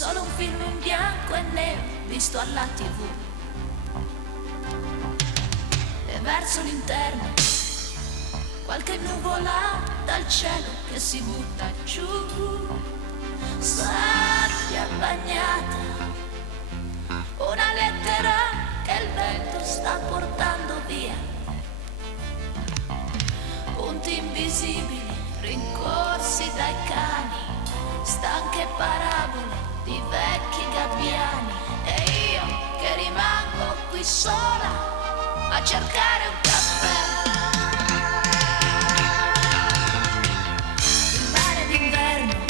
solo un film in bianco e nero visto alla TV. E verso l'interno qualche nuvola dal cielo che si butta giù, sabbia bagnata, una lettera che il vento sta portando via, punti invisibili rincorsi dai cani, stanche parabole di vecchi gabbiani, e io che rimango qui sola a cercare un caffè. Il mare d'inverno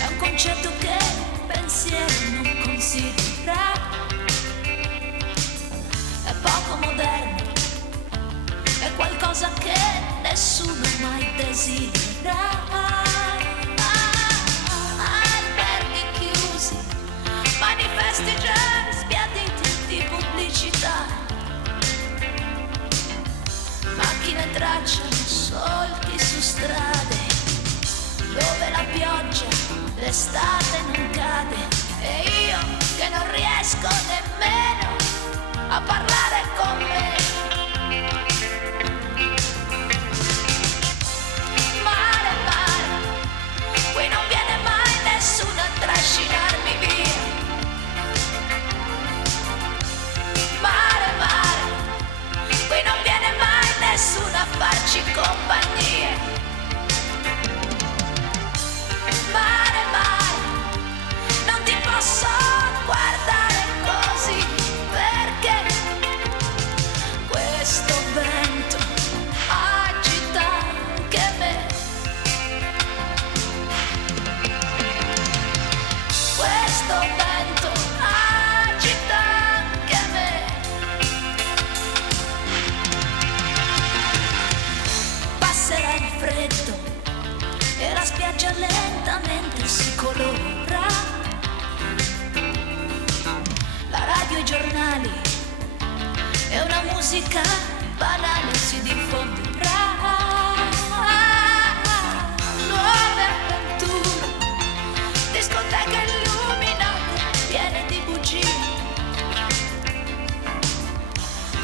è un concetto che il pensiero non considera, è poco moderno, è qualcosa che nessuno mai desidera. Alberghi chiusi, manifesti già sbiaditi di pubblicità, macchine tracciano solchi su strade dove la pioggia d'estate non cade, e io che non riesco nemmeno a parlare con me. Mare, mare, qui non viene mai nessuno a trascinarmi via. Mare, mare, qui non viene mai nessuno a farci compagnia. Mare, mare, non ti posso guardare così, perché questo vento agita anche me. Questo vento agita anche me. Passerà il freddo e la spiaggia lentamente si colora, la radio e i giornali e una musica banale si diffonderà. Nuove avventure, discoteche illuminate piene di bugie,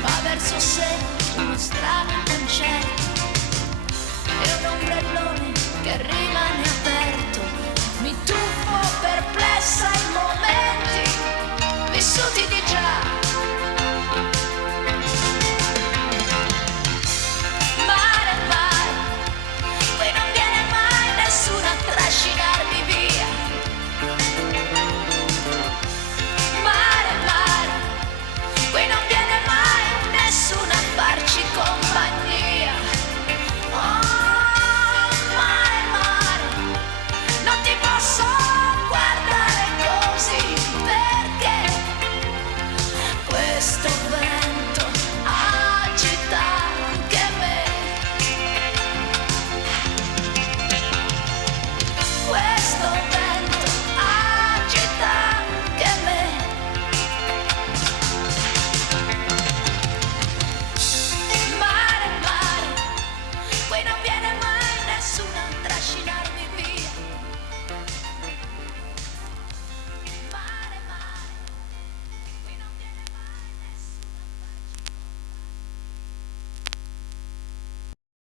ma verso sé uno strano concerto e un ombrellone che ride